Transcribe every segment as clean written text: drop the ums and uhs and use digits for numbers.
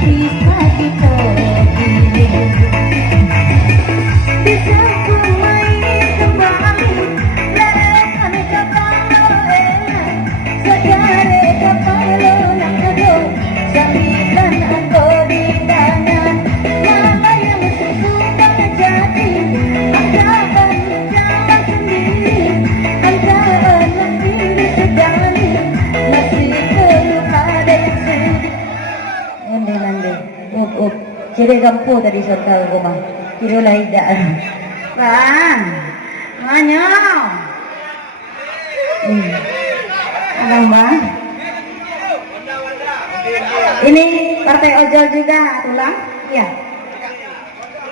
bisa kita pilih. Bisa ku main kembali lekan kepala segare kepala nak ado sambilan aku di tangan nama yang sudah jadi akan jalan sendiri antara lebih sekali masih perlu ada yang sudi nande up ciri gampu tadi serta rumah kiro laidaan bang manyo abang bang ini partai ojol juga tulang ya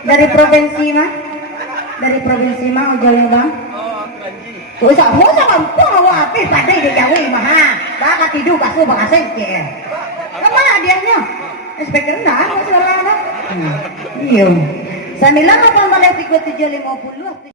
dari provinsi mah ojolnya bang usah kampung awak api pada di Jawa mah bakal tidur kasu bakal sengke kemana dianya speaker nah masalah iya 98 malah 3750